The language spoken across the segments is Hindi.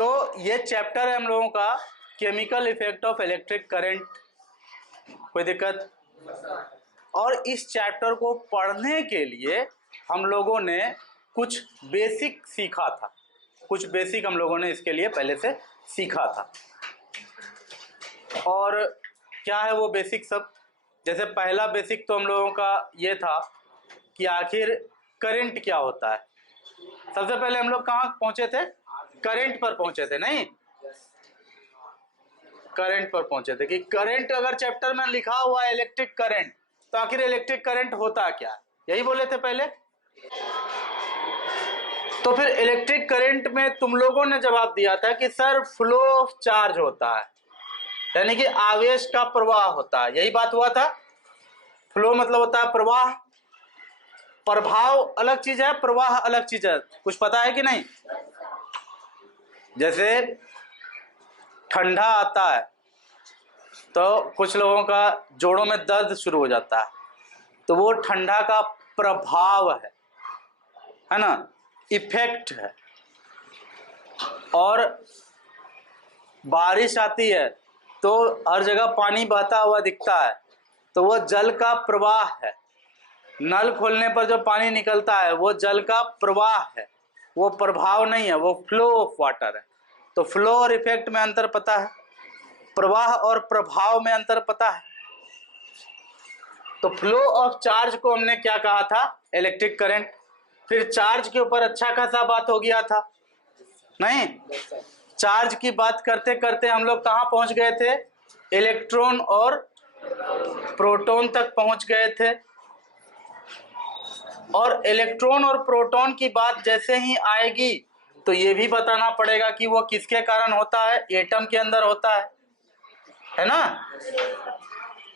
तो ये चैप्टर है हम लोगों का chemical effect of electric current. कोई दिक्कत? और इस चैप्टर को पढ़ने के लिए हम लोगों ने कुछ बेसिक सीखा था, कुछ बेसिक हम लोगों ने इसके लिए पहले से सीखा था। और क्या है वो बेसिक सब? जैसे पहला बेसिक तो हम लोगों का ये था कि आखिर करंट क्या होता है। सबसे पहले हम लोग कहाँ पहुंचे थे? करंट पर पहुंचे थे, नहीं? करंट पर पहुंचे थे कि करंट अगर चैप्टर में लिखा हुआ है इलेक्ट्रिक करंट, तो आखिर इलेक्ट्रिक करंट होता क्या? यही बोले थे पहले। तो फिर इलेक्ट्रिक करंट में तुम लोगों ने जवाब दिया था कि सर फ्लो ऑफ चार्ज होता है, यानी कि आवेश का प्रवाह होता है। यही बात हुआ था। फ्लो मतलब होता है प्रवाह, प्रभाव अलग चीज है, प्रवाह अलग चीज है। कुछ पता है कि नहीं? जैसे ठंडा आता है तो कुछ लोगों का जोड़ों में दर्द शुरू हो जाता है, तो वो ठंडा का प्रभाव है ना, इफेक्ट है। और बारिश आती है तो हर जगह पानी बहता हुआ दिखता है, तो वो जल का प्रवाह है। नल खोलने पर जो पानी निकलता है वो जल का प्रवाह है, वो प्रभाव नहीं है, वो फ्लो ऑफ वाटर है। तो फ्लो और इफेक्ट में अंतर पता है, प्रवाह और प्रभाव में अंतर पता है। तो फ्लो ऑफ चार्ज को हमने क्या कहा था? Electric current. फिर चार्ज के ऊपर अच्छा खासा बात हो गया था, नहीं? चार्ज की बात करते करते हम लोग कहाँ पहुंच गए थे? इलेक्ट्रॉन और प्रोटॉन तक पहुंच गए थे। और इलेक्ट्रॉन और प्रोटॉन की बात जैसे ही आएगी तो ये भी बताना पड़ेगा कि वो किसके कारण होता है? एटम के अंदर होता है ना?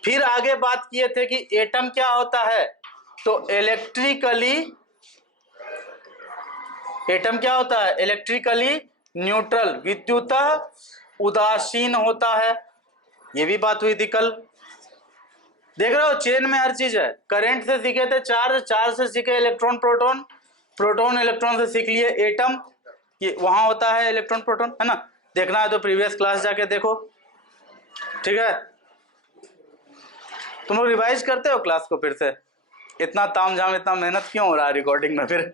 फिर आगे बात किए थे कि एटम क्या होता है, तो इलेक्ट्रिकली, एटम क्या होता है? इलेक्ट्रिकली न्यूट्रल, विद्युतः उदासीन होता है। ये भी बात हुई थी कल। देख रहे हो, चेन में हर चीज है। करंट से सीखे थे चार्ज, चार्ज से सीखे इलेक्ट्रॉन प्रोटॉन, प्रोटॉन इलेक्ट्रॉन से सीख लिए एटम, ये वहां होता है इलेक्ट्रॉन प्रोटॉन, है ना? देखना है तो प्रीवियस क्लास जाके देखो, ठीक है? तुम लोग रिवाइज करते हो क्लास को फिर से? इतना तामझाम, इतना मेहनत क्यों हो रहा है रिकॉर्डिंग में? फिर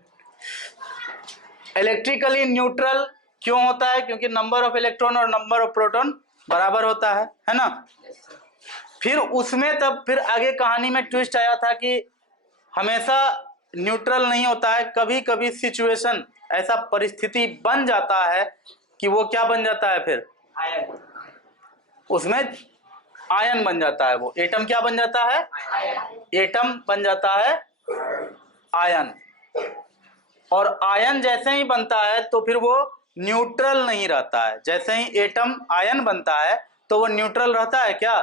इलेक्ट्रिकली न्यूट्रल क्यों होता है? क्योंकि नंबर ऑफ इलेक्ट्रॉन और नंबर ऑफ प्रोटॉन बराबर होता है ना? फिर उसमें तब फिर आगे कहानी में ट्विस्ट आया था कि हमेशा न्यूट्रल नहीं होता है, कभी कभी सिचुएशन, ऐसा परिस्थिति बन जाता है कि वो क्या बन जाता है? फिर आयन, उसमें आयन बन जाता है। वो एटम क्या बन जाता है? एटम बन जाता है आयन। और आयन जैसे ही बनता है तो फिर वो न्यूट्रल नहीं रहता है। जैसे ही एटम आयन बनता है तो वो न्यूट्रल रहता है क्या?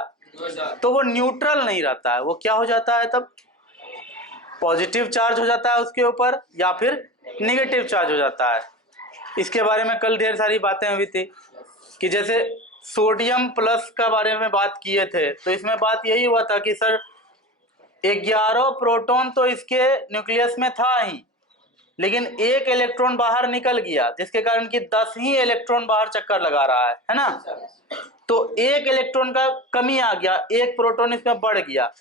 तो वो न्यूट्रल नहीं रहता है। वो क्या हो जाता है तब? पॉजिटिव चार्ज हो जाता है उसके ऊपर, या फिर निगेटिव चार्ज हो जाता है। इसके बारे में कल ढेर सारी बातें हुई थी कि जैसे सोडियम प्लस का बारे में बात किए थे, तो इसमें बात यही हुआ था कि सर 11 प्रोटॉन तो इसके न्यूक्लियस में था ही, लेकिन एक इलेक्ट्रॉन बाहर निकल गया, जिसके कारण कि 10 ही इलेक्ट्रॉन बाहर चक्कर लगा रहा है ना? तो एक इलेक्ट्रॉन का कमी आ गया, एक प्रोटॉन इसमें बढ़ गया,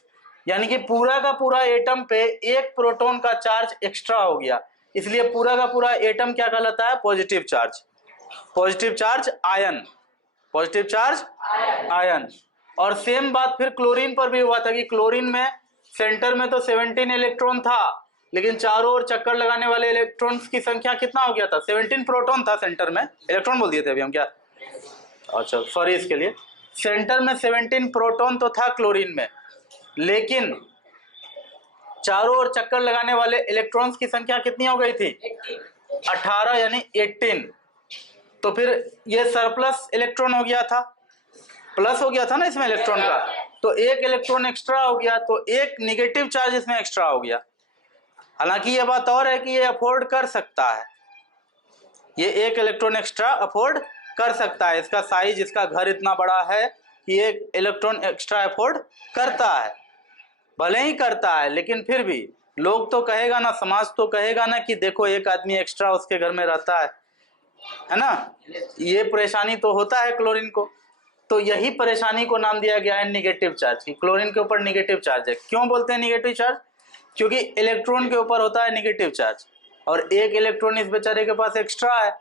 यानी कि पूरा का पूरा एटम पे एक प्रोटॉन का चार्ज एक्स्ट्रा हो गया। इसलिए पूरा का पूरा एटम क्या कहलाता है? Positive charge. Positive charge ion, positive charge ion. और सेम बात फिर क्लोरीन पर भी हुआ था कि क्लोरीन में सेंटर में तो 17 इलेक्ट्रॉन था, लेकिन चारों ओर चक्कर लगाने वाले इलेक्ट्रॉन्स की संख्या कितना हो गया था? 17 प्रोटॉन था सेंटर में, इलेक्ट्रॉन बोल दिए थे अभी हम क्या? अच्छा सॉरी इसके लिए। सेंटर में 17 प्रोटॉन तो था क्लोरीन में, लेकिन चारों ओर चक्कर लगाने वाले इलेक्ट्रॉन्स की संख्या कितनी हो गई थी? 18, यानी 18। तो फिर ये सरप्लस इलेक्ट्रॉन हो गया था, प्लस हो गया था ना इसमें इलेक्ट्रॉन का, तो एक इलेक्ट्रॉन एक्स्ट्रा हो गया, तो एक निगेटिव चार्ज इसमें एक्स्ट्रा हो गया। हालांकि ये बात और है कि ये अफोर्ड कर सकता है, ये एक इलेक्ट्रॉन एक्स्ट्रा अफोर्ड कर सकता है। इसका साइज, इसका घर इतना बड़ा है कि एक इलेक्ट्रॉन एक्स्ट्रा अफोर्ड करता है। भले ही करता है, लेकिन फिर भी लोग तो कहेगा ना, समाज तो कहेगा ना कि देखो एक आदमी एक्स्ट्रा उसके घर में रहता है, है ना। ये परेशानी तो होता है क्लोरीन को, तो यही परेशानी को नाम दिया गया है निगेटिव चार्ज की। क्लोरीन के ऊपर निगेटिव चार्ज है। क्यों बोलते हैं निगेटिव चार्ज? क्योंकि इलेक्ट्रॉन के ऊपर होता है निगेटिव चार्ज और एक इलेक्ट्रॉन इस बेचारे के पास एक्स्ट्रा है,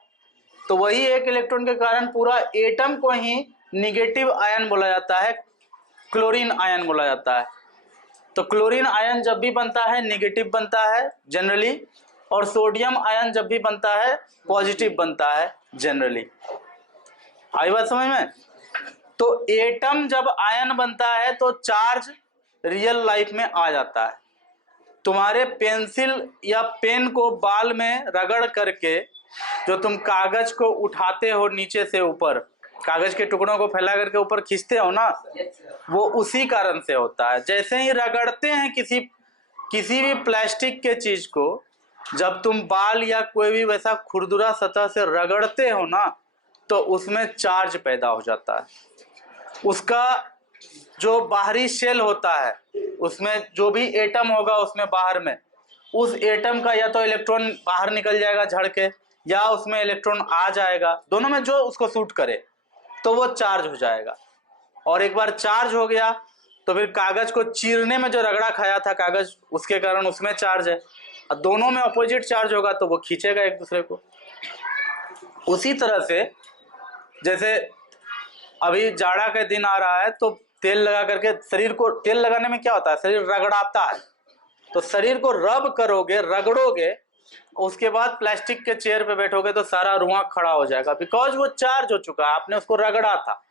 तो वही एक इलेक्ट्रॉन के कारण पूरा एटम को ही निगेटिव आयन बोला जाता है, क्लोरीन आयन बोला जाता है। तो क्लोरीन आयन जब भी बनता है निगेटिव बनता है जनरली, और सोडियम आयन जब भी बनता है पॉजिटिव बनता है जनरली। आई बात समझ में? तो एटम जब आयन बनता है तो चार्ज रियल लाइफ में आ जाता है। तुम्हारे पेंसिल या पेन को बाल में रगड़ करके जो तुम कागज को उठाते हो नीचे से ऊपर, कागज के टुकड़ों को फैला करके ऊपर खींचते हो ना, वो उसी कारण से होता है। जैसे ही रगड़ते हैं किसी भी प्लास्टिक के चीज को, जब तुम बाल या कोई भी वैसा खुरदुरा सतह से रगड़ते हो ना, तो उसमें चार्ज पैदा हो जाता है। उसका जो बाहरी शेल होता है, उसमें जो भी एटम होगा उसमें बाहर में, उस एटम का या तो इलेक्ट्रॉन बाहर निकल जाएगा झड़ के, या उसमें इलेक्ट्रॉन आ जाएगा, दोनों में जो उसको सूट करे, तो वो चार्ज हो जाएगा। और एक बार चार्ज हो गया तो फिर कागज को चीरने में जो रगड़ा खाया था कागज, उसके कारण उसमें चार्ज है, और दोनों में अपोजिट चार्ज होगा तो वो खींचेगा एक दूसरे को। उसी तरह से जैसे अभी जाड़ा का दिन आ रहा है तो तेल लगा करके शरीर को, तेल लगाने में क्या होता है, शरीर रगड़ाता है, तो शरीर को रब करोगे, रगड़ोगे, उसके बाद प्लास्टिक के चेयर पे बैठोगे तो सारा रुआं खड़ा हो जाएगा, बिकॉज वो चार्ज हो चुका है, आपने उसको रगड़ा था।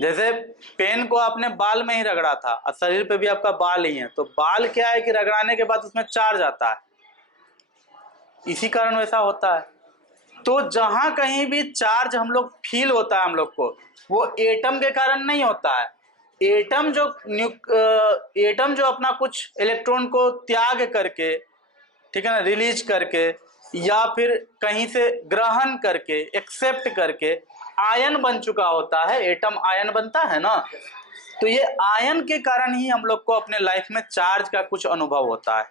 जैसे पेन को आपने बाल में ही रगड़ा था और शरीर पे भी आपका बाल ही है, तो बाल क्या है कि रगड़ाने के बाद उसमें चार्ज आता है, इसी कारण वैसा होता है। तो जहां कहीं भी चार्ज हम लोग फील होता है हम लोग को, वो एटम के कारण नहीं होता है। एटम जो अपना कुछ इलेक्ट्रॉन को त्याग करके, ठीक है ना, रिलीज करके, या फिर कहीं से ग्रहण करके, एक्सेप्ट करके आयन बन चुका होता है, एटम आयन बनता है ना, तो ये आयन के कारण ही हम लोग को अपने लाइफ में चार्ज का कुछ अनुभव होता है।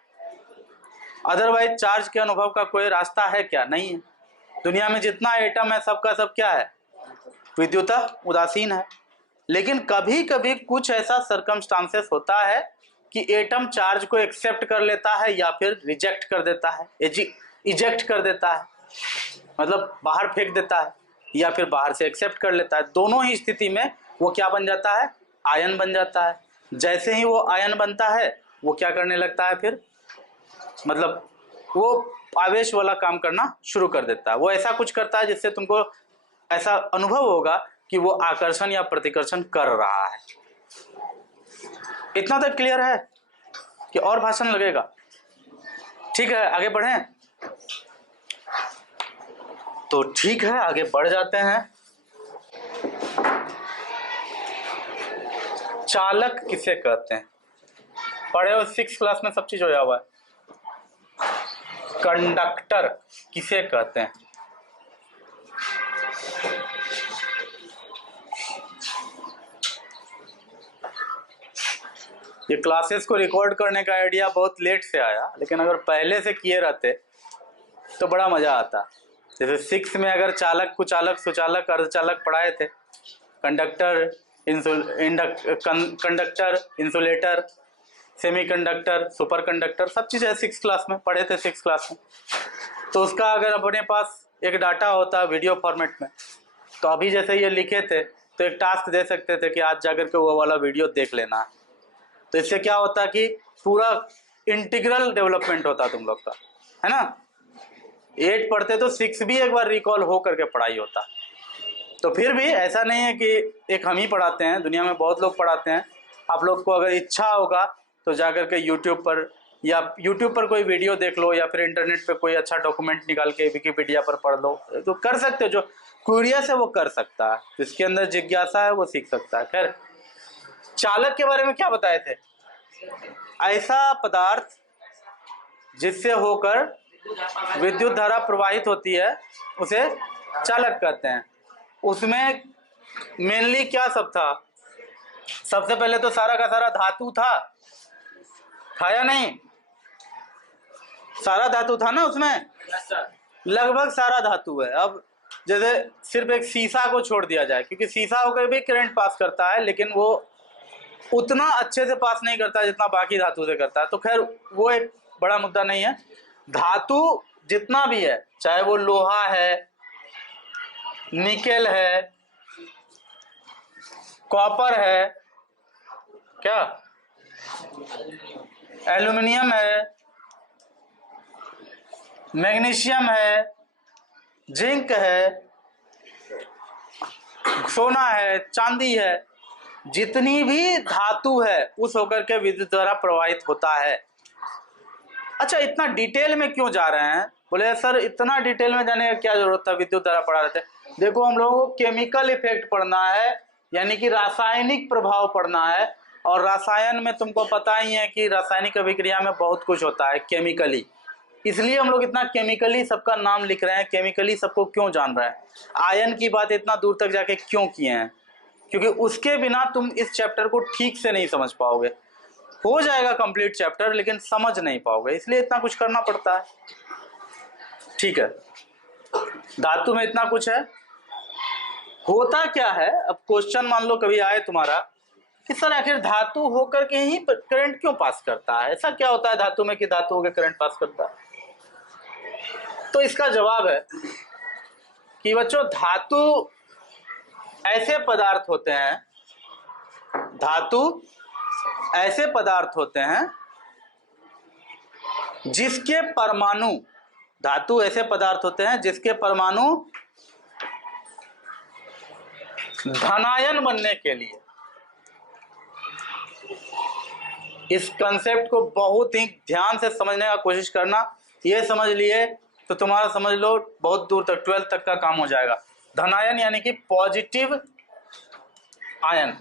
अदरवाइज चार्ज के अनुभव का कोई रास्ता है क्या? नहीं है। दुनिया में जितना एटम है सबका सब क्या है? विद्युत उदासीन है। लेकिन कभी कभी कुछ ऐसा सर्कमस्टांसेस होता है कि एटम चार्ज को एक्सेप्ट कर लेता है या फिर रिजेक्ट कर देता है, इजेक्ट कर देता है, मतलब बाहर फेंक देता है, या फिर बाहर से एक्सेप्ट कर लेता है। दोनों ही स्थिति में वो क्या बन जाता है? आयन बन जाता है। जैसे ही वो आयन बनता है वो क्या करने लगता है फिर, मतलब वो आवेश वाला काम करना शुरू कर देता है। वो ऐसा कुछ करता है जिससे तुमको ऐसा अनुभव होगा कि वो आकर्षण या प्रतिकर्षण कर रहा है। इतना तक क्लियर है कि और भाषण लगेगा? ठीक है, आगे बढ़ें। तो ठीक है, आगे बढ़ जाते हैं। चालक किसे कहते हैं? पढ़े हो 6th क्लास में, सब चीज होया हुआ है। कंडक्टर किसे कहते हैं? ये क्लासेस को रिकॉर्ड करने का आइडिया बहुत लेट से आया, लेकिन अगर पहले से किए रहते तो बड़ा मजा आता। जैसे 6 में अगर चालक, कुचालक, सुचालक, अर्धचालक पढ़ाए थे, conductor, conductor, insulator, semiconductor, super conductor, सब चीज़ें 6th क्लास में पढ़े थे, 6th क्लास में। तो उसका अगर अपने पास एक डाटा होता वीडियो फॉर्मेट में, तो अभी जैसे ये लिखे थे तो एक टास्क दे सकते थे कि आज जाकर के वो वाला वीडियो देख लेना है। तो इससे क्या होता कि पूरा इंटीग्रल डेवलपमेंट होता तुम लोग का, है ना। 8 पढ़ते तो 6 भी एक बार रिकॉल हो करके पढ़ाई होता। तो फिर भी ऐसा नहीं है कि एक हम ही पढ़ाते हैं, दुनिया में बहुत लोग पढ़ाते हैं। आप लोग को अगर इच्छा होगा तो जाकर के यूट्यूब पर कोई वीडियो देख लो, या फिर इंटरनेट पे कोई अच्छा डॉक्यूमेंट निकाल के विकिपीडिया पर पढ़ लो, तो कर सकते हो। जो क्यूरियस है वो कर सकता है, जिसके अंदर जिज्ञासा है वो सीख सकता है। खैर, चालक के बारे में क्या बताए थे? ऐसा पदार्थ जिससे होकर विद्युत धारा प्रवाहित होती है उसे चालक कहते हैं। उसमें मेनली क्या सब था? सबसे पहले तो सारा का सारा धातु था या नहीं? सारा धातु था ना उसमें। लगभग सारा धातु है। अब जैसे सिर्फ एक शीशा को छोड़ दिया जाए, क्योंकि शीशा होकर भी करंट पास करता है, लेकिन वो उतना अच्छे से पास नहीं करता जितना बाकी धातु से करता है। तो खैर वो एक बड़ा मुद्दा नहीं है। धातु जितना भी है, चाहे वो लोहा है, निकेल है, कॉपर है, क्या एल्यूमिनियम है, मैग्नीशियम है, जिंक है, सोना है, चांदी है, जितनी भी धातु है उस होकर के विद्युत द्वारा प्रवाहित होता है। अच्छा, इतना डिटेल में क्यों जा रहे हैं? बोले सर इतना डिटेल में जाने का क्या जरूरत था, विद्युत द्वारा पढ़ा रहे थे। देखो हम लोगों को केमिकल इफेक्ट पढ़ना है, यानी कि रासायनिक प्रभाव पढ़ना है। और रसायन में तुमको पता ही है कि रासायनिक अभिक्रिया में बहुत कुछ होता है केमिकली, इसलिए हम लोग इतना केमिकली सबका नाम लिख रहे हैं, केमिकली सबको क्यों जान रहे हैं। आयन की बात इतना दूर तक जाके क्यों किए हैं? क्योंकि उसके बिना तुम इस चैप्टर को ठीक से नहीं समझ पाओगे। हो जाएगा कंप्लीट चैप्टर, लेकिन समझ नहीं पाओगे, इसलिए इतना कुछ करना पड़ता है। ठीक है, धातु में इतना कुछ है। होता क्या है, अब क्वेश्चन मान लो कभी आए तुम्हारा कि सर आखिर धातु होकर के ही करंट क्यों पास करता है, ऐसा क्या होता है धातु में कि धातु होकर करंट पास करता है? तो इसका जवाब है कि बच्चों धातु ऐसे पदार्थ होते हैं, धातु ऐसे पदार्थ होते हैं जिसके परमाणु, धातु ऐसे पदार्थ होते हैं जिसके परमाणु धनायन बनने के लिए, इस कंसेप्ट को बहुत ही ध्यान से समझने का कोशिश करना। ये समझ लिए तो तुम्हारा समझ लो बहुत दूर तक 12th तक का काम हो जाएगा। धनायन यानी कि पॉजिटिव आयन।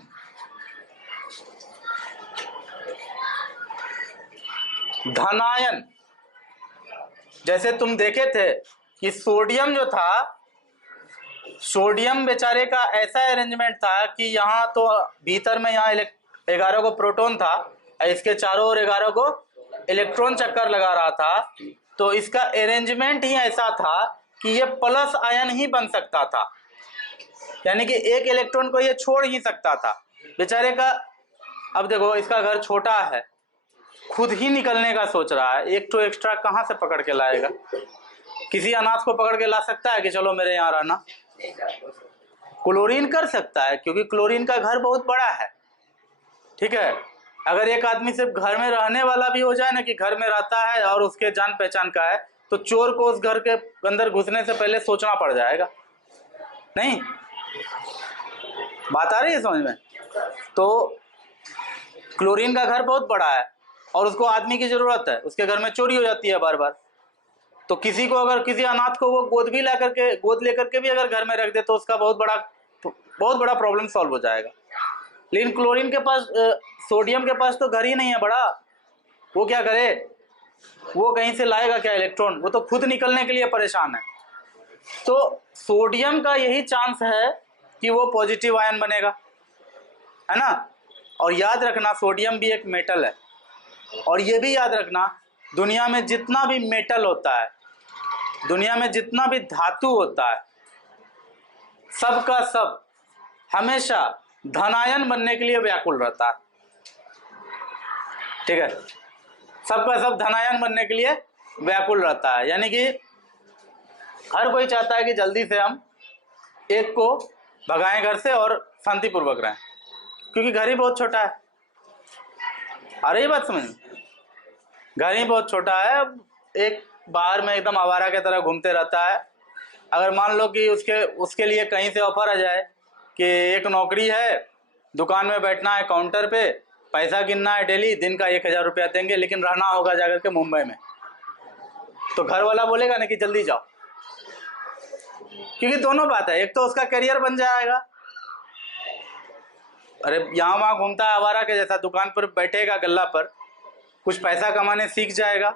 धनायन जैसे तुम देखे थे कि सोडियम जो था, सोडियम बेचारे का ऐसा अरेंजमेंट था कि यहाँ तो भीतर में यहाँ 11 को प्रोटॉन था, इसके चारों ओर 11 को इलेक्ट्रॉन चक्कर लगा रहा था। तो इसका अरेंजमेंट ही ऐसा था कि ये प्लस आयन ही बन सकता था, यानी कि एक इलेक्ट्रॉन को ये छोड़ ही सकता था बेचारे का। अब देखो इसका घर छोटा है, खुद ही निकलने का सोच रहा है, एक तो एक्स्ट्रा कहाँ से पकड़ के लाएगा? किसी अनाथ को पकड़ के ला सकता है कि चलो मेरे यहाँ रहना? क्लोरीन कर सकता है, क्योंकि क्लोरीन का घर बहुत बड़ा है। ठीक है, अगर एक आदमी सिर्फ घर में रहने वाला भी हो जाए ना, कि घर में रहता है और उसके जान पहचान का है, तो चोर को उस घर के अंदर घुसने से पहले सोचना पड़ जाएगा। नहीं, बात आ रही है समझ में? तो क्लोरीन का घर बहुत बड़ा है और उसको आदमी की जरूरत है, उसके घर में चोरी हो जाती है बार बार। तो किसी को अगर किसी अनाथ को वो गोद लेकर के भी अगर घर में रख दे तो उसका बहुत बड़ा प्रॉब्लम सॉल्व हो जाएगा। लेकिन क्लोरीन के पास, सोडियम के पास तो घर ही नहीं है बड़ा, वो क्या करे? वो कहीं से लाएगा क्या इलेक्ट्रॉन? वो तो खुद निकलने के लिए परेशान है। तो सोडियम का यही चांस है कि वो पॉजिटिव आयन बनेगा, है ना। और याद रखना सोडियम भी एक मेटल है, और ये भी याद रखना दुनिया में जितना भी मेटल होता है, दुनिया में जितना भी धातु होता है, सबका सब हमेशा धनायन बनने के लिए व्याकुल रहता है। ठीक है, सबका सब धनायन बनने के लिए व्याकुल रहता है, यानी कि हर कोई चाहता है कि जल्दी से हम एक को भगाएं घर से और शांतिपूर्वक रहें, क्योंकि घर ही बहुत छोटा है। आ रही बात समझ में? घर ही बहुत छोटा है, एक बाहर में एकदम आवारा की तरह घूमते रहता है। अगर मान लो कि उसके लिए कहीं से ऑफर आ जाए कि एक नौकरी है, दुकान में बैठना है काउंटर पे, पैसा गिनना है डेली, दिन का 1000 रुपया देंगे, लेकिन रहना होगा जाकर के मुंबई में, तो घर वाला बोलेगा ना कि जल्दी जाओ, क्योंकि दोनों बात है, एक तो उसका करियर बन जाएगा, अरे यहाँ वहाँ घूमता है आवारा के जैसा, दुकान पर बैठेगा गल्ला पर, कुछ पैसा कमाने सीख जाएगा,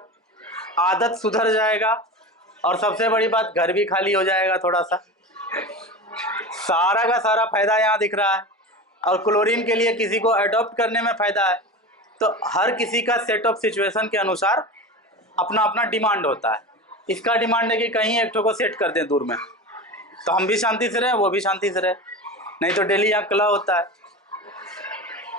आदत सुधर जाएगा, और सबसे बड़ी बात घर भी खाली हो जाएगा थोड़ा सा। सारा का सारा फायदा यहाँ दिख रहा है। और क्लोरीन के लिए किसी को अडॉप्ट करने में फायदा है। तो हर किसी का सेट ऑफ सिचुएशन के अनुसार अपना अपना डिमांड होता है। इसका डिमांड है कि कहीं एक को सेट कर दें दूर में, तो हम भी शांति से रहे, वो भी शांति से रहे, नहीं तो डेली यहाँ कलह होता है।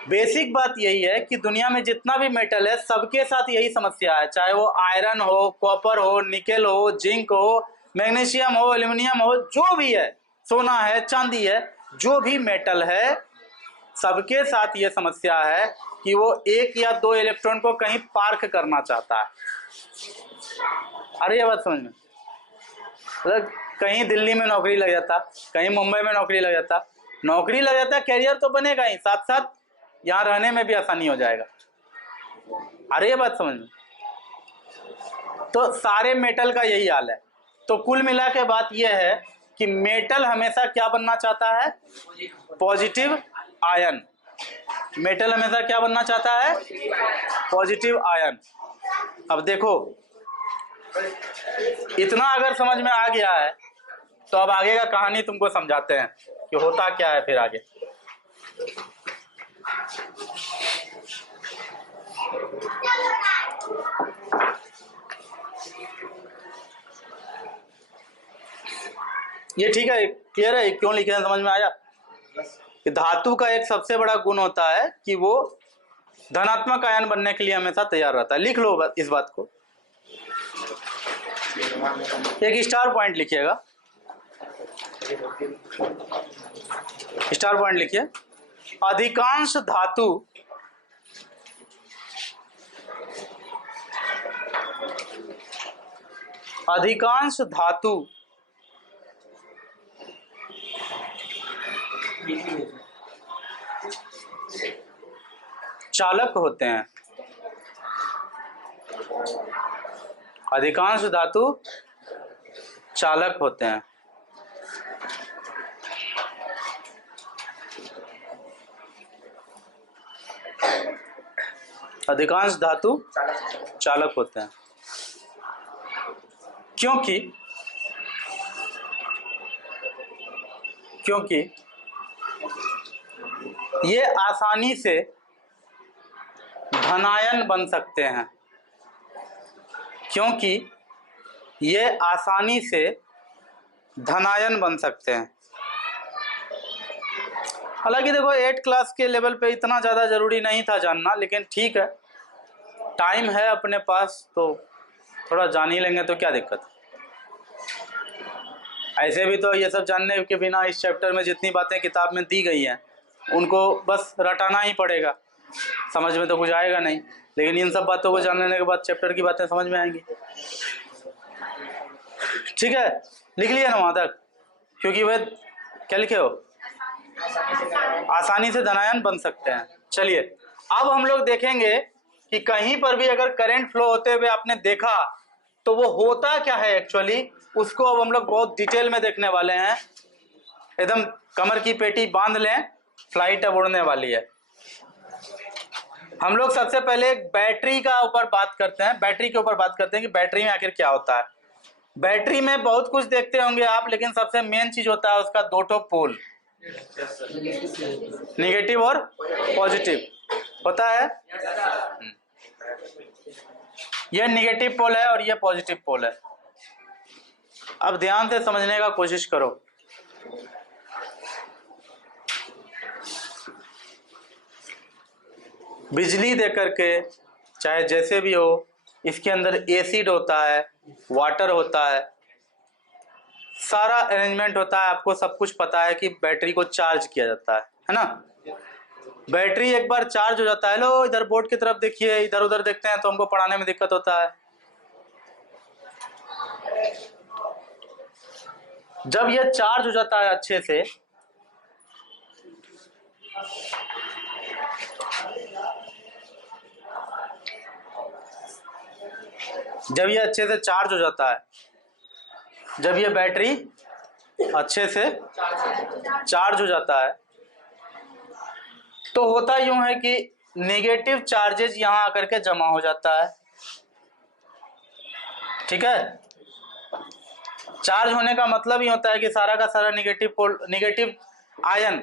बेसिक बात यही है कि दुनिया में जितना भी मेटल है सबके साथ यही समस्या है, चाहे वो आयरन हो, कॉपर हो, निकेल हो, जिंक हो, मैग्नीशियम हो, एल्यूमिनियम हो, जो भी है, सोना है, चांदी है, जो भी मेटल है, सबके साथ ये समस्या है कि वो एक या दो इलेक्ट्रॉन को कहीं पार्क करना चाहता है। अरे ये बात समझ में, मतलब कहीं दिल्ली में नौकरी लग जाता, कहीं मुंबई में नौकरी लग जाता, नौकरी लग जाता, कैरियर तो बनेगा ही, साथ साथ यहाँ रहने में भी आसानी हो जाएगा। अरे ये बात समझ में, तो सारे मेटल का यही हाल है। तो कुल मिला के बात यह है कि मेटल हमेशा क्या बनना चाहता है? Positive ion. मेटल हमेशा क्या बनना चाहता है? Positive ion. अब देखो, इतना अगर समझ में आ गया है तो अब आगे का कहानी तुमको समझाते हैं कि होता क्या है फिर आगे। ये ठीक है, क्लियर है, क्यों लिखे हैं, समझ में आया? कि धातु का एक सबसे बड़ा गुण होता है कि वो धनात्मक आयन बनने के लिए हमेशा तैयार रहता है। लिख लो इस बात को, एक स्टार पॉइंट लिखिएगा, स्टार पॉइंट लिखिए। अधिकांश धातु चालक होते हैं। अधिकांश धातु चालक होते हैं। अधिकांश धातु चालक होते हैं क्योंकि ये आसानी से धनायन बन सकते हैं। क्योंकि ये आसानी से धनायन बन सकते हैं। हालांकि देखो 8 क्लास के लेवल पे इतना ज़्यादा ज़रूरी नहीं था जानना, लेकिन ठीक है, टाइम है अपने पास तो थोड़ा जान ही लेंगे तो क्या दिक्कत। ऐसे भी तो ये सब जानने के बिना इस चैप्टर में जितनी बातें किताब में दी गई हैं उनको बस रटाना ही पड़ेगा, समझ में तो कुछ आएगा नहीं, लेकिन इन सब बातों को जान लेने के बाद चैप्टर की बातें समझ में आएंगी। ठीक है, लिख लिया ना वहाँ तक? क्योंकि वह क्या लिखे हो? आसानी से धनायन बन सकते हैं। चलिए अब हम लोग देखेंगे कि कहीं पर भी अगर करंट फ्लो होते हुए आपने देखा तो वो होता क्या है एक्चुअली, उसको अब हम लोग बहुत डिटेल में देखने वाले हैं। एकदम कमर की पेटी बांध लें, फ्लाइट अब उड़ने वाली है। हम लोग सबसे पहले बैटरी का ऊपर बात करते हैं, बैटरी के ऊपर बात करते हैं कि बैटरी में आखिर क्या होता है। बैटरी में बहुत कुछ देखते होंगे आप, लेकिन सबसे मेन चीज होता है उसका दो पोल, नेगेटिव और पॉजिटिव होता है। यह नेगेटिव पोल है और यह पॉजिटिव पोल है। अब ध्यान से समझने का कोशिश करो। बिजली देकर के चाहे जैसे भी हो, इसके अंदर एसिड होता है, वाटर होता है, सारा अरेंजमेंट होता है। आपको सब कुछ पता है कि बैटरी को चार्ज किया जाता है ना। बैटरी एक बार चार्ज हो जाता है, लो इधर बोर्ड की तरफ देखिए, इधर उधर देखते हैं तो हमको पढ़ाने में दिक्कत होता है। जब यह चार्ज हो जाता है अच्छे से, जब ये अच्छे से चार्ज हो जाता है, जब ये बैटरी अच्छे से चार्ज हो जाता है, तो होता यूं है कि नेगेटिव चार्जेस यहां आकर के जमा हो जाता है। ठीक है, चार्ज होने का मतलब ही होता है कि सारा का सारा नेगेटिव आयन,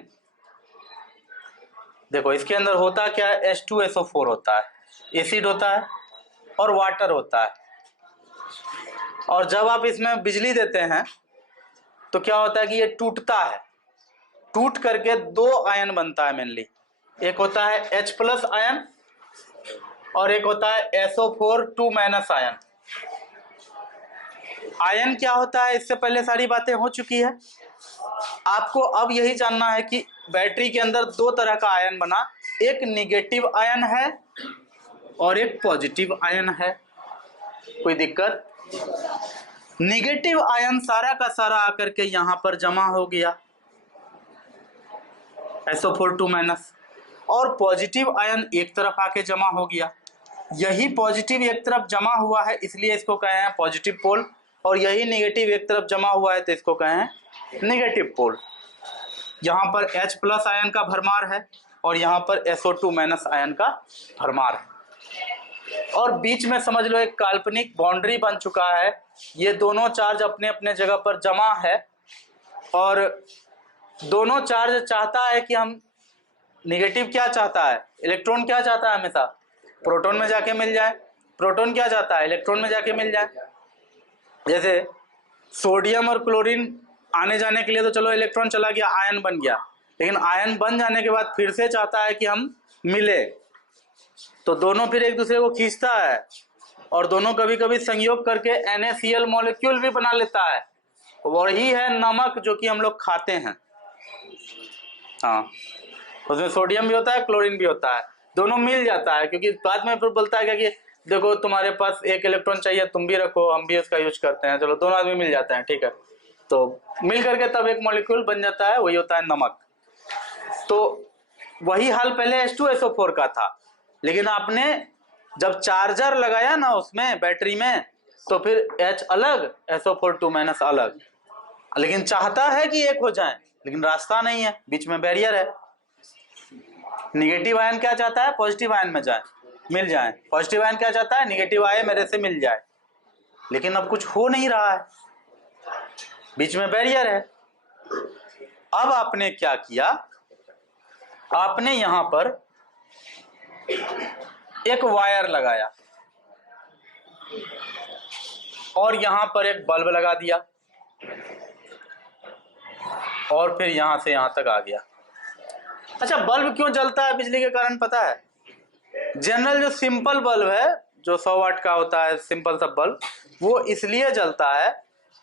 देखो इसके अंदर होता क्या है, H2SO4 होता है, एसिड होता है और वाटर होता है। और जब आप इसमें बिजली देते हैं तो क्या होता है कि ये टूटता है, टूट करके दो आयन बनता है मेनली। एक होता है H+ आयन और एक होता है SO4 2- आयन। आयन क्या होता है इससे पहले सारी बातें हो चुकी है। आपको अब यही जानना है कि बैटरी के अंदर दो तरह का आयन बना, एक निगेटिव आयन है और एक पॉजिटिव आयन है। कोई दिक्कत? निगेटिव आयन सारा का सारा आकर के यहां पर जमा हो गया SO4 2- और पॉजिटिव आयन एक तरफ आके जमा हो गया। यही पॉजिटिव एक तरफ जमा हुआ है इसलिए इसको कहे हैं पॉजिटिव पोल, और यही नेगेटिव एक तरफ जमा हुआ है तो इसको कहे हैं नेगेटिव पोल। यहाँ पर H+ आयन का भरमार है और यहाँ पर SO2- आयन का भरमार है, और बीच में समझ लो एक काल्पनिक बाउंड्री बन चुका है। ये दोनों चार्ज अपने अपने जगह पर जमा है और दोनों चार्ज चाहता है कि हम, निगेटिव क्या चाहता है, इलेक्ट्रॉन क्या चाहता है हमेशा, प्रोटॉन में जाके मिल जाए। प्रोटॉन क्या चाहता है, इलेक्ट्रॉन में जाके मिल जाए। जैसे सोडियम और क्लोरीन आने जाने के लिए तो चलो इलेक्ट्रॉन चला गया, आयन बन गया, लेकिन आयन बन जाने के बाद फिर से चाहता है कि हम मिले, तो दोनों फिर एक दूसरे को खींचता है और दोनों कभी कभी संयोग करके NaCl मॉलिक्यूल भी बना लेता है। वही है नमक जो कि हम लोग खाते हैं। हाँ, उसमें सोडियम भी होता है, क्लोरीन भी होता है, दोनों मिल जाता है, क्योंकि बाद में फिर बोलता है क्या कि देखो तुम्हारे पास एक इलेक्ट्रॉन चाहिए, तुम भी रखो, हम भी उसका यूज करते हैं, चलो दोनों आदमी मिल जाते हैं, ठीक है। तो मिल करके तब एक मॉलिक्यूल बन जाता है, वही होता है नमक। तो वही हाल पहले H2SO4 का था, लेकिन आपने जब चार्जर लगाया ना उसमें बैटरी में, तो फिर H अलग SO4 2- अलग, लेकिन चाहता है कि एक हो जाए, लेकिन रास्ता नहीं है, बीच में बैरियर है। निगेटिव आयन क्या चाहता है, पॉजिटिव आयन में जाए, मिल जाए। पॉजिटिव आयन क्या चाहता है, निगेटिव आयन मेरे से मिल जाए, लेकिन अब कुछ हो नहीं रहा है, बीच में बैरियर है। अब आपने क्या किया, आपने यहां पर एक वायर लगाया और यहां पर एक बल्ब लगा दिया और फिर यहां से यहां तक आ गया। अच्छा, बल्ब क्यों जलता है बिजली के कारण पता है? जनरल जो सिंपल बल्ब है, जो 100 वाट का होता है सिंपल सा बल्ब, वो इसलिए जलता है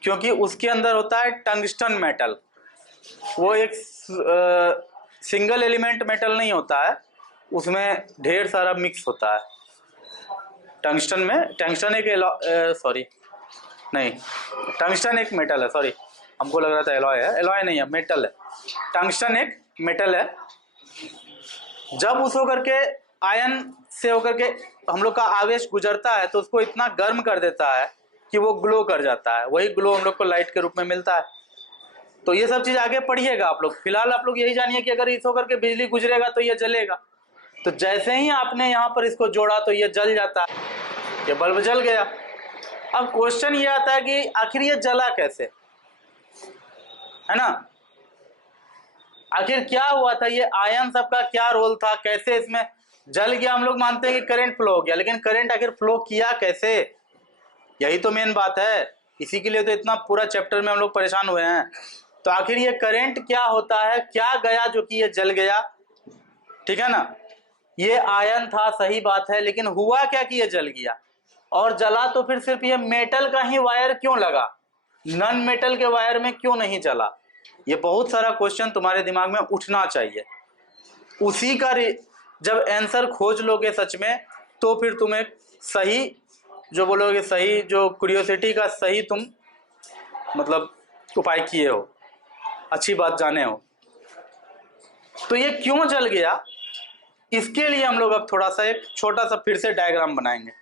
क्योंकि उसके अंदर होता है टंगस्टन मेटल। वो एक सिंगल एलिमेंट मेटल नहीं होता है, उसमें ढेर सारा मिक्स होता है। टंगस्टन में, टंगस्टन एक सॉरी नहीं, टंगस्टन एक मेटल है, सॉरी हमको लग रहा था एलॉय है, एलॉय नहीं है, मेटल है। टंगस्टन एक मेटल है। जब उस होकर के आयन से होकर के हम लोग का आवेश गुजरता है तो उसको इतना गर्म कर देता है कि वो ग्लो कर जाता है, वही ग्लो हम लोग को लाइट के रूप में मिलता है। तो ये सब चीज आगे पढ़िएगा आप लोग, फिलहाल आप लोग यही जानिए कि अगर इस होकर के बिजली गुजरेगा तो ये जलेगा। तो जैसे ही आपने यहाँ पर इसको जोड़ा तो ये जल जाता है, ये बल्ब जल गया। अब क्वेश्चन ये आता है कि आखिर ये जला कैसे, है ना? आखिर क्या हुआ था, ये आयन सबका क्या रोल था, कैसे इसमें जल गया? हम लोग मानते हैं कि करंट फ्लो हो गया, लेकिन करंट आखिर फ्लो किया कैसे, यही तो मेन बात है। इसी के लिए तो इतना पूरा चैप्टर में हम लोग परेशान हुए हैं। तो आखिर ये करंट क्या होता है, क्या गया जो कि ये जल गया, ठीक है ना? ये आयन था, सही बात है, लेकिन हुआ क्या कि ये जल गया, और जला तो फिर सिर्फ ये मेटल का ही वायर क्यों लगा, नॉन मेटल के वायर में क्यों नहीं जला? ये बहुत सारा क्वेश्चन तुम्हारे दिमाग में उठना चाहिए। उसी का जब आंसर खोज लोगे सच में, तो फिर तुम एक सही जो बोलोगे, सही जो क्यूरियोसिटी का सही तुम मतलब उपाय किए हो, अच्छी बात जाने हो। तो ये क्यों जल गया, इसके लिए हम लोग अब थोड़ा सा एक छोटा सा फिर से डायग्राम बनाएंगे।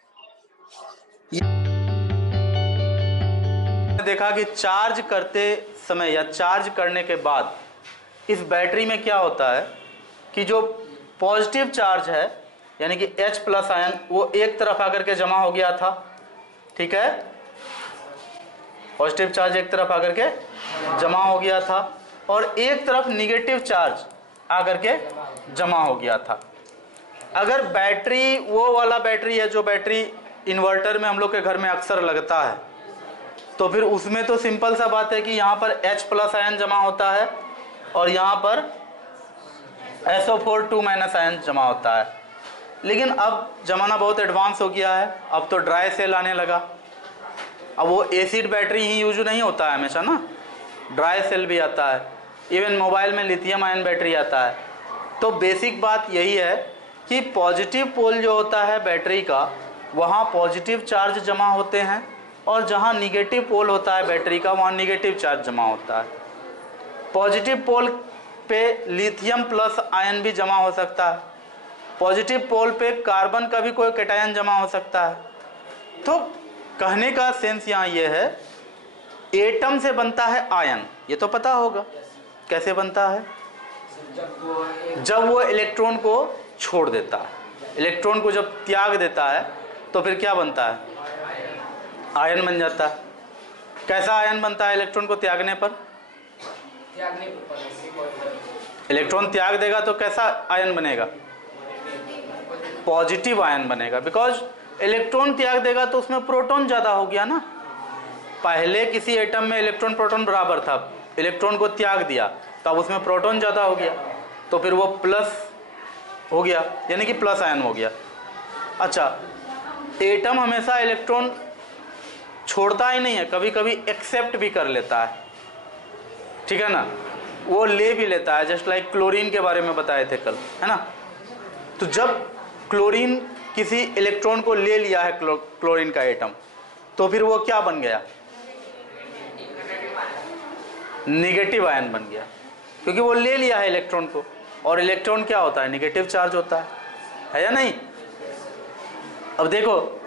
देखा कि चार्ज करते समय या चार्ज करने के बाद इस बैटरी में क्या होता है कि जो पॉजिटिव चार्ज है यानी कि H+ आयन, वो एक तरफ आकर के जमा हो गया था, ठीक है? पॉजिटिव चार्ज एक तरफ आकर के जमा हो गया था और एक तरफ निगेटिव चार्ज आकर के जमा हो गया था। अगर बैटरी वो वाला बैटरी है जो बैटरी इन्वर्टर में हम लोग के घर में अक्सर लगता है, तो फिर उसमें तो सिंपल सा बात है कि यहाँ पर H प्लस आयन जमा होता है और यहाँ पर SO4 2 माइनस आयन जमा होता है। लेकिन अब ज़माना बहुत एडवांस हो गया है, अब तो ड्राई सेल आने लगा। अब वो एसिड बैटरी ही यूज नहीं होता है हमेशा ना, ड्राई सेल भी आता है, इवन मोबाइल में लिथियम आयन बैटरी आता है। तो बेसिक बात यही है कि पॉजिटिव पोल जो होता है बैटरी का, वहाँ पॉजिटिव चार्ज जमा होते हैं और जहाँ निगेटिव पोल होता है बैटरी का, वहाँ निगेटिव चार्ज जमा होता है। पॉजिटिव पोल पे लिथियम प्लस आयन भी जमा हो सकता है, पॉजिटिव पोल पे कार्बन का भी कोई कैटायन जमा हो सकता है। तो कहने का सेंस यहाँ ये है, एटम से बनता है आयन, ये तो पता होगा कैसे बनता है, जब वो इलेक्ट्रॉन को छोड़ देता है, इलेक्ट्रॉन को जब त्याग देता है तो फिर क्या बनता है, आयन बन जाता है। कैसा आयन बनता है इलेक्ट्रॉन को त्यागने पर? इलेक्ट्रॉन त्याग देगा तो कैसा आयन बनेगा? पॉजिटिव आयन बनेगा, बिकॉज इलेक्ट्रॉन त्याग देगा तो उसमें प्रोटॉन ज़्यादा हो गया ना। पहले किसी एटम में इलेक्ट्रॉन प्रोटॉन बराबर था, इलेक्ट्रॉन को त्याग दिया तब उसमें प्रोटॉन ज़्यादा हो गया, तो फिर वो प्लस हो गया, यानी कि प्लस आयन हो गया। अच्छा, एटम हमेशा इलेक्ट्रॉन छोड़ता ही नहीं है, कभी कभी एक्सेप्ट भी कर लेता है, ठीक है ना, वो ले भी लेता है। जस्ट लाइक क्लोरीन के बारे में बताए थे कल, है ना। तो जब क्लोरीन किसी इलेक्ट्रॉन को ले लिया है, क्लोरीन का एटम, तो फिर वो क्या बन गया? निगेटिव आयन बन गया, क्योंकि वो ले लिया है इलेक्ट्रॉन को, और इलेक्ट्रॉन क्या होता है? निगेटिव चार्ज होता है या नहीं। अब देखो,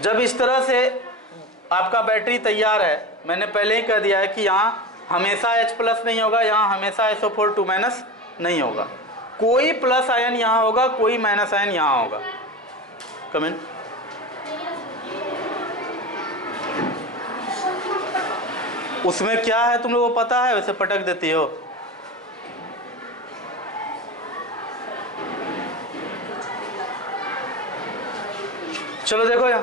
जब इस तरह से आपका बैटरी तैयार है, मैंने पहले ही कह दिया है कि यहाँ हमेशा H प्लस नहीं होगा, यहाँ हमेशा SO4 2 माइनस नहीं होगा, कोई प्लस आयन यहाँ होगा, कोई माइनस आयन यहाँ होगा। कमेंट। उसमें क्या है तुम लोगों को पता है, वैसे पटक देती हो। चलो देखो यहाँ,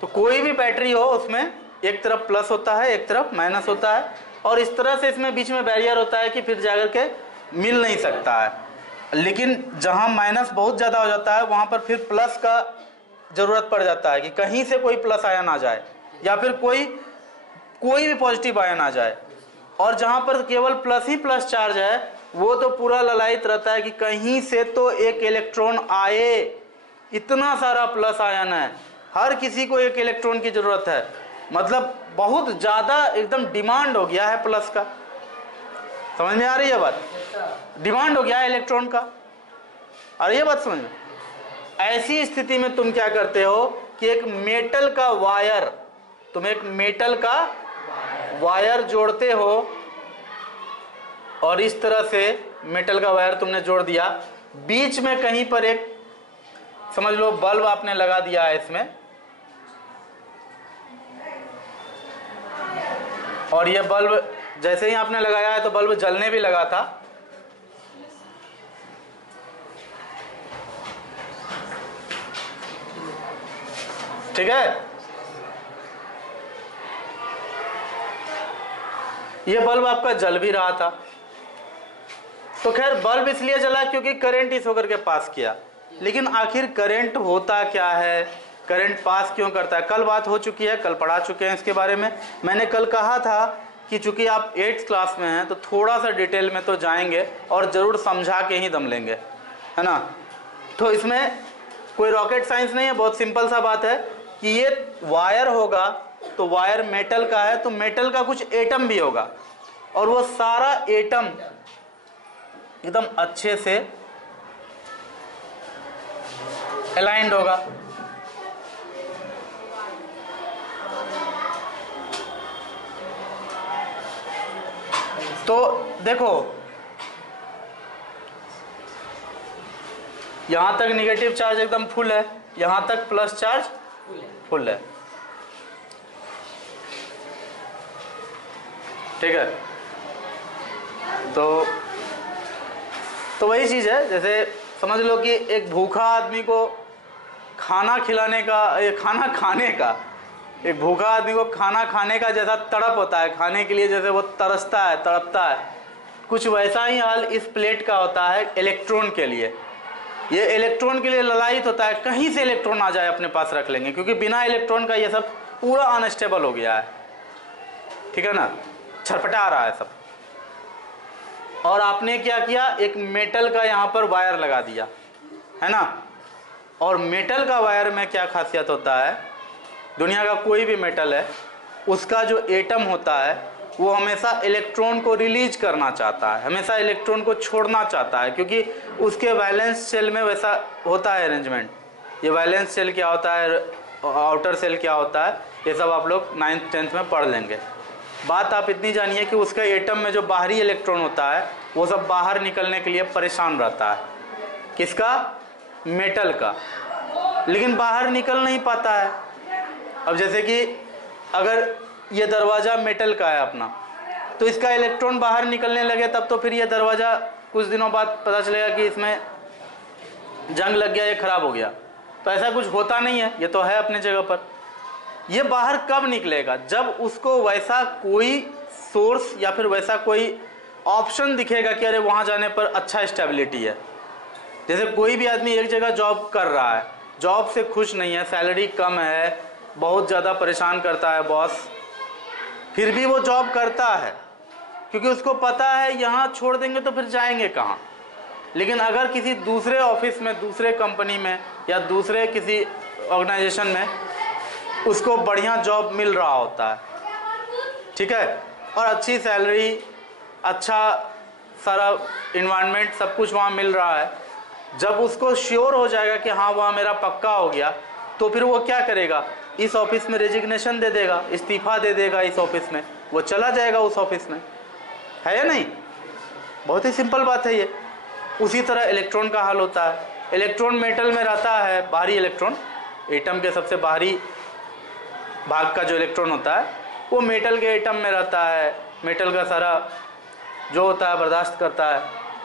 तो कोई भी बैटरी हो उसमें एक तरफ प्लस होता है, एक तरफ माइनस होता है, और इस तरह से इसमें बीच में बैरियर होता है कि फिर जाकर के मिल नहीं सकता है। लेकिन जहाँ माइनस बहुत ज़्यादा हो जाता है वहाँ पर फिर प्लस का ज़रूरत पड़ जाता है कि कहीं से कोई प्लस आयन आ जाए या फिर कोई भी पॉजिटिव आयन आ जाए। और जहाँ पर केवल प्लस ही प्लस चार्ज है, वो तो पूरा ललायित रहता है कि कहीं से तो एक इलेक्ट्रॉन आए, इतना सारा प्लस आयन है, हर किसी को एक इलेक्ट्रॉन की ज़रूरत है, मतलब बहुत ज़्यादा एकदम डिमांड हो गया है प्लस का। समझ में आ रही है बात? डिमांड हो गया है इलेक्ट्रॉन का, और ये बात समझ में। ऐसी स्थिति में तुम क्या करते हो कि एक मेटल का वायर, तुम एक मेटल का वायर जोड़ते हो, और इस तरह से मेटल का वायर तुमने जोड़ दिया, बीच में कहीं पर एक समझ लो बल्ब आपने लगा दिया है इसमें, और ये बल्ब जैसे ही आपने लगाया है तो बल्ब जलने भी लगा था। ठीक है, ये बल्ब आपका जल भी रहा था। तो खैर बल्ब इसलिए जला क्योंकि करंट इस होकर के पास किया, लेकिन आखिर करंट होता क्या है, करंट पास क्यों करता है, कल बात हो चुकी है, कल पढ़ा चुके हैं इसके बारे में। मैंने कल कहा था कि चूंकि आप 8th क्लास में हैं तो थोड़ा सा डिटेल में तो जाएंगे और ज़रूर समझा के ही दम लेंगे, है ना। तो इसमें कोई रॉकेट साइंस नहीं है, बहुत सिंपल सा बात है कि ये वायर होगा तो वायर मेटल का है, तो मेटल का कुछ एटम भी होगा, और वो सारा एटम एकदम अच्छे से अलाइंड होगा। तो देखो, यहां तक निगेटिव चार्ज एकदम फुल है, यहां तक प्लस चार्ज फुल है, ठीक है। तो वही चीज है, जैसे समझ लो कि एक भूखा आदमी को खाना खिलाने का, ये खाना खाने का एक भूखा आदमी को खाना खाने का जैसा तड़प होता है, खाने के लिए जैसे वो तरसता है, तड़पता है, कुछ वैसा ही हाल इस प्लेट का होता है इलेक्ट्रॉन के लिए। ये इलेक्ट्रॉन के लिए ललायित होता है, कहीं से इलेक्ट्रॉन आ जाए अपने पास रख लेंगे, क्योंकि बिना इलेक्ट्रॉन का ये सब पूरा अनस्टेबल हो गया है, ठीक है ना, छटपटा रहा है सब। और आपने क्या किया, एक मेटल का यहाँ पर वायर लगा दिया, है ना। और मेटल का वायर में क्या खासियत होता है, दुनिया का कोई भी मेटल है उसका जो एटम होता है वो हमेशा इलेक्ट्रॉन को रिलीज करना चाहता है, हमेशा इलेक्ट्रॉन को छोड़ना चाहता है, क्योंकि उसके वैलेंस शेल में वैसा होता है अरेंजमेंट। ये वैलेंस शेल क्या होता है, आउटर शेल क्या होता है, ये सब आप लोग 9th 10th में पढ़ लेंगे। बात आप इतनी जानिए कि उसका एटम में जो बाहरी इलेक्ट्रॉन होता है वो सब बाहर निकलने के लिए परेशान रहता है, किसका, मेटल का, लेकिन बाहर निकल नहीं पाता है। अब जैसे कि अगर ये दरवाज़ा मेटल का है अपना, तो इसका इलेक्ट्रॉन बाहर निकलने लगे तब तो फिर ये दरवाज़ा कुछ दिनों बाद पता चलेगा कि इसमें जंग लग गया, ये ख़राब हो गया। तो ऐसा कुछ होता नहीं है, ये तो है अपने जगह पर। ये बाहर कब निकलेगा, जब उसको वैसा कोई सोर्स या फिर वैसा कोई ऑप्शन दिखेगा कि अरे वहाँ जाने पर अच्छा स्टेबिलिटी है। जैसे कोई भी आदमी एक जगह जॉब कर रहा है, जॉब से खुश नहीं है, सैलरी कम है, बहुत ज़्यादा परेशान करता है बॉस, फिर भी वो जॉब करता है, क्योंकि उसको पता है यहाँ छोड़ देंगे तो फिर जाएंगे कहाँ। लेकिन अगर किसी दूसरे ऑफिस में, दूसरे कंपनी में या दूसरे किसी ऑर्गेनाइजेशन में उसको बढ़िया जॉब मिल रहा होता है, ठीक है, और अच्छी सैलरी, अच्छा सारा इन्वायरमेंट, सब कुछ वहाँ मिल रहा है, जब उसको श्योर हो जाएगा कि हाँ वहाँ मेरा पक्का हो गया, तो फिर वो क्या करेगा, इस ऑफिस में रेजिग्नेशन दे देगा, इस्तीफा दे देगा, इस ऑफिस में वो चला जाएगा उस ऑफिस में, है या नहीं। बहुत ही सिंपल बात है ये। उसी तरह इलेक्ट्रॉन का हाल होता है। इलेक्ट्रॉन मेटल में रहता है, बाहरी इलेक्ट्रॉन, एटम के सबसे बाहरी भाग का जो इलेक्ट्रॉन होता है वो मेटल के एटम में रहता है। मेटल का सारा जो होता है बर्दाश्त करता है,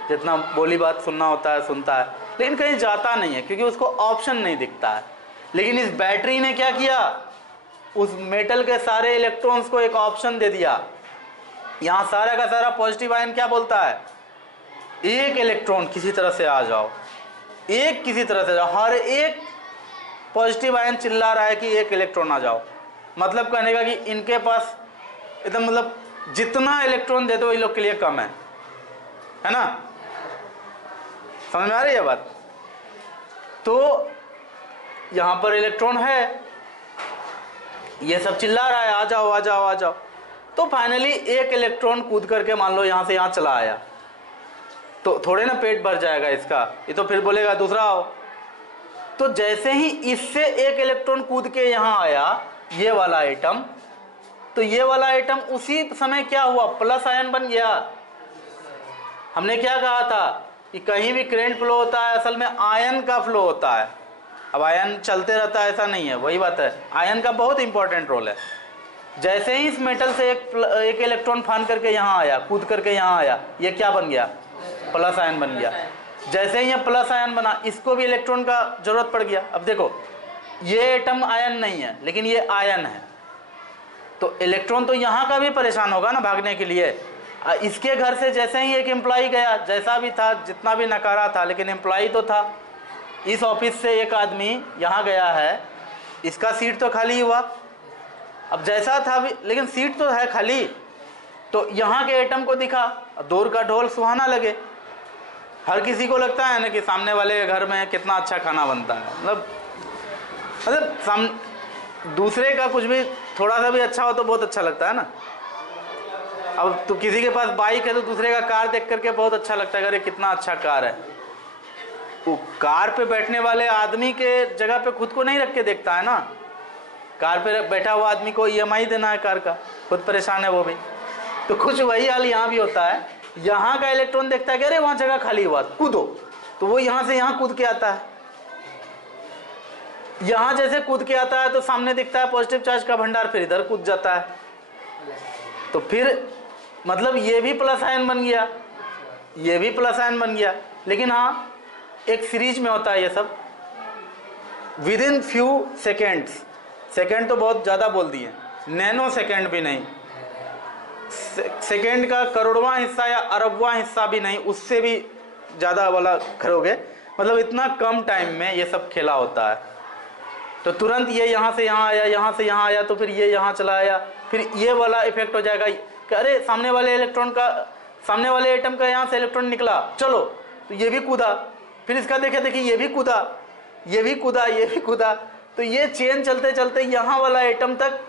जितना बोली बात सुनना होता है सुनता है, लेकिन कहीं जाता नहीं है क्योंकि उसको ऑप्शन नहीं दिखता है। लेकिन इस बैटरी ने क्या किया, उस मेटल के सारे इलेक्ट्रॉन्स को एक ऑप्शन दे दिया। यहाँ सारा का सारा पॉजिटिव आयन क्या बोलता है, एक इलेक्ट्रॉन किसी तरह से आ जाओ, एक किसी तरह से जाओ। हर एक पॉजिटिव आयन चिल्ला रहा है कि एक इलेक्ट्रॉन आ जाओ। मतलब कहने का कि इनके पास एकदम मतलब जितना इलेक्ट्रॉन दे दो ये लोग के लिए कम है ना। समझ में आ रही है बात। तो यहाँ पर इलेक्ट्रॉन है, ये सब चिल्ला रहा है आ जाओ आ जाओ आ जाओ। तो फाइनली एक इलेक्ट्रॉन कूद करके मान लो यहाँ से यहाँ चला आया, तो थोड़े ना पेट भर जाएगा इसका, ये तो फिर बोलेगा दूसरा आओ। तो जैसे ही इससे एक इलेक्ट्रॉन कूद के यहाँ आया, ये वाला एटम, तो ये वाला एटम उसी समय क्या हुआ, प्लस आयन बन गया। हमने क्या कहा था कि कहीं भी करंट फ्लो होता है असल में आयन का फ्लो होता है। अब आयन चलते रहता है ऐसा नहीं है, वही बात है, आयन का बहुत इंपॉर्टेंट रोल है। जैसे ही इस मेटल से एक इलेक्ट्रॉन फान करके यहाँ आया, कूद करके यहाँ आया, ये क्या बन गया, प्लस आयन बन गया। जैसे ही ये प्लस आयन बना, इसको भी इलेक्ट्रॉन का जरूरत पड़ गया। अब देखो ये एटम आयन नहीं है लेकिन ये आयन है, तो इलेक्ट्रॉन तो यहाँ का भी परेशान होगा ना भागने के लिए। इसके घर से जैसे ही एक एम्प्लॉई गया, जैसा भी था, जितना भी नकारा था, लेकिन एम्प्लॉई तो था। इस ऑफिस से एक आदमी यहाँ गया है, इसका सीट तो खाली हुआ। अब जैसा था भी, लेकिन सीट तो है खाली, तो यहाँ के एटम को दिखा, दूर का ढोल सुहाना लगे। हर किसी को लगता है ना कि सामने वाले घर में कितना अच्छा खाना बनता है, मतलब दूसरे का कुछ भी थोड़ा सा भी अच्छा हो तो बहुत अच्छा लगता है ना। अब तो किसी के पास बाइक है तो दूसरे का कार देख करके बहुत अच्छा लगता है, अरे कितना अच्छा कार है। वो कार पे बैठने वाले आदमी के जगह पे खुद को नहीं रख के देखता है ना। कार पे बैठा हुआ आदमी को EMI देना है कार का, खुद परेशान है वो भी। तो कुछ वही हाल यहाँ भी होता है। यहाँ का इलेक्ट्रॉन देखता है कि अरे वहाँ जगह खाली हुआ, कूदो, तो वो यहाँ से यहाँ कूद के आता है। यहाँ जैसे कूद के आता है तो सामने दिखता है पॉजिटिव चार्ज का भंडार, फिर इधर कूद जाता है, तो फिर मतलब ये भी प्लस आयन बन गया, ये भी प्लस आयन बन गया। लेकिन हाँ एक सीरीज में होता है ये सब, with in few seconds second तो बहुत ज़्यादा बोल दिए, नैनो सेकेंड भी नहीं, सेकेंड का करोड़वां हिस्सा या अरबवां हिस्सा भी नहीं, उससे भी ज़्यादा वाला करोगे, मतलब इतना कम टाइम में ये सब खेला होता है। तो तुरंत ये यहाँ से यहाँ आया, यहाँ से यहाँ आया, तो फिर ये यहाँ चला आया, फिर ये वाला इफेक्ट हो जाएगा कि अरे सामने वाले एटम का यहाँ से इलेक्ट्रॉन निकला, चलो, तो ये भी कूदा, फिर इसका देखिए ये भी कूदा, ये भी कूदा, ये भी कूदा, तो ये चेन चलते चलते यहाँ वाला एटम तक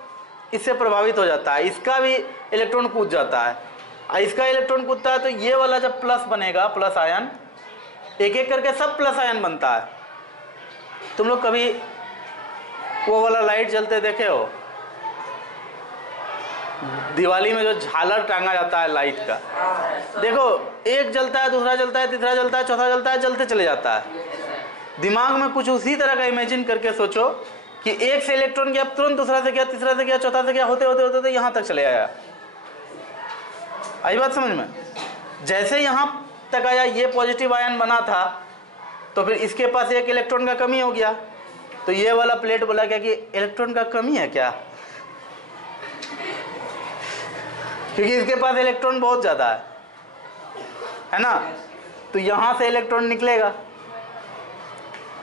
इससे प्रभावित हो जाता है, इसका भी इलेक्ट्रॉन कूद जाता है, इसका इलेक्ट्रॉन कूदता है, तो ये वाला जब प्लस बनेगा, प्लस आयन, एक एक करके सब प्लस आयन बनता है। तुम लोग कभी वो वाला लाइट जलते देखे हो, दिवाली में जो झालर टांगा जाता है लाइट का, देखो एक जलता है, दूसरा जलता है, तीसरा जलता है, चौथा जलता है, जलते चले जाता है। दिमाग में कुछ उसी तरह का इमेजिन करके सोचो कि एक से इलेक्ट्रॉन गया, तुरंत दूसरा से गया, तीसरा से गया, चौथा से गया, होते होते होते होते यहाँ तक चले आया। आई बात समझ में? जैसे यहाँ तक आया, ये पॉजिटिव आयन बना था, तो फिर इसके पास एक इलेक्ट्रॉन का कमी हो गया, तो ये वाला प्लेट बोला क्या कि इलेक्ट्रॉन का कमी है क्या, क्योंकि इसके पास इलेक्ट्रॉन बहुत ज़्यादा है ना, तो यहाँ से इलेक्ट्रॉन निकलेगा।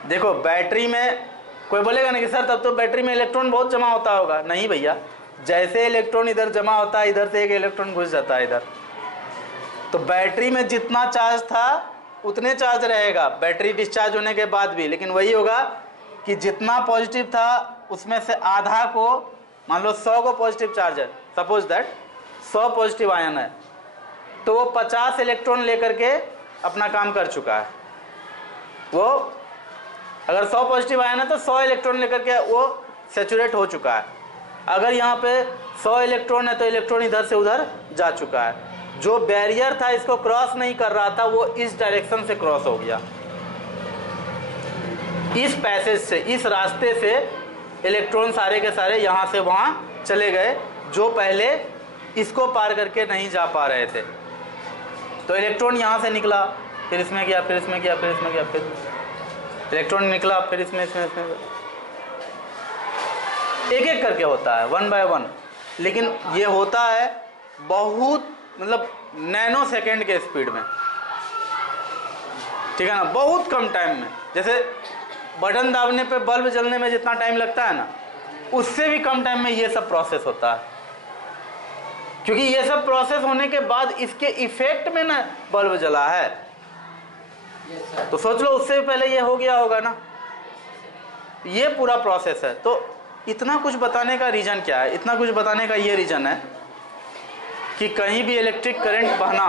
देखो बैटरी में कोई बोलेगा ना कि सर तब तो बैटरी में इलेक्ट्रॉन बहुत जमा होता होगा, नहीं भैया, जैसे इलेक्ट्रॉन इधर जमा होता है, इधर से एक इलेक्ट्रॉन घुस जाता है इधर, तो बैटरी में जितना चार्ज था उतने चार्ज रहेगा बैटरी डिस्चार्ज होने के बाद भी, लेकिन वही होगा कि जितना पॉजिटिव था उसमें से आधा को, मान लो 100 को पॉजिटिव चार्ज है, सपोज दैट 100 पॉजिटिव आयन है, तो वो 50 इलेक्ट्रॉन लेकर के अपना काम कर चुका है। वो अगर 100 पॉजिटिव आयन है तो 100 इलेक्ट्रॉन लेकर के वो सैचुरेट हो चुका है। अगर यहाँ पे 100 इलेक्ट्रॉन है तो इलेक्ट्रॉन इधर से उधर जा चुका है, जो बैरियर था इसको क्रॉस नहीं कर रहा था वो इस डायरेक्शन से क्रॉस हो गया, इस पैसेज से, इस रास्ते से इलेक्ट्रॉन सारे के सारे यहाँ से वहाँ चले गए, जो पहले इसको पार करके नहीं जा पा रहे थे। तो इलेक्ट्रॉन यहाँ से निकला, फिर इसमें गया, फिर इसमें गया, फिर इसमें गया, फिर इलेक्ट्रॉन निकला, फिर इसमें एक एक करके होता है, 1 बाय 1। लेकिन ये होता है बहुत, मतलब नैनो सेकेंड के स्पीड में, ठीक है ना, बहुत कम टाइम में। जैसे बटन दाबने पे बल्ब जलने में जितना टाइम लगता है ना, उससे भी कम टाइम में ये सब प्रोसेस होता है, क्योंकि ये सब प्रोसेस होने के बाद इसके इफेक्ट में ना बल्ब जला है। तो सोच लो उससे पहले ये हो गया होगा ना, ये पूरा प्रोसेस है। तो इतना कुछ बताने का रीजन क्या है? इतना कुछ बताने का ये रीजन है कि कहीं भी इलेक्ट्रिक करंट बहना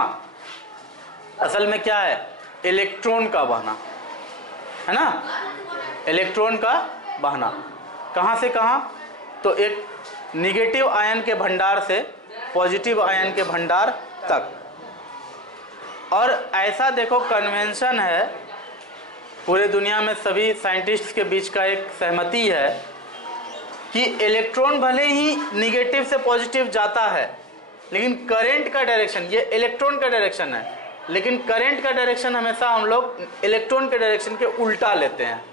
असल में क्या है? इलेक्ट्रॉन का बहना है ना, इलेक्ट्रॉन का बहना। कहाँ से कहाँ? तो एक निगेटिव आयन के भंडार से पॉजिटिव आयन के भंडार तक। और ऐसा देखो कन्वेंशन है पूरे दुनिया में, सभी साइंटिस्ट्स के बीच का एक सहमति है कि इलेक्ट्रॉन भले ही निगेटिव से पॉजिटिव जाता है, लेकिन करंट का डायरेक्शन, ये इलेक्ट्रॉन का डायरेक्शन है, लेकिन करंट का डायरेक्शन हमेशा हम लोग इलेक्ट्रॉन के डायरेक्शन के उल्टा लेते हैं।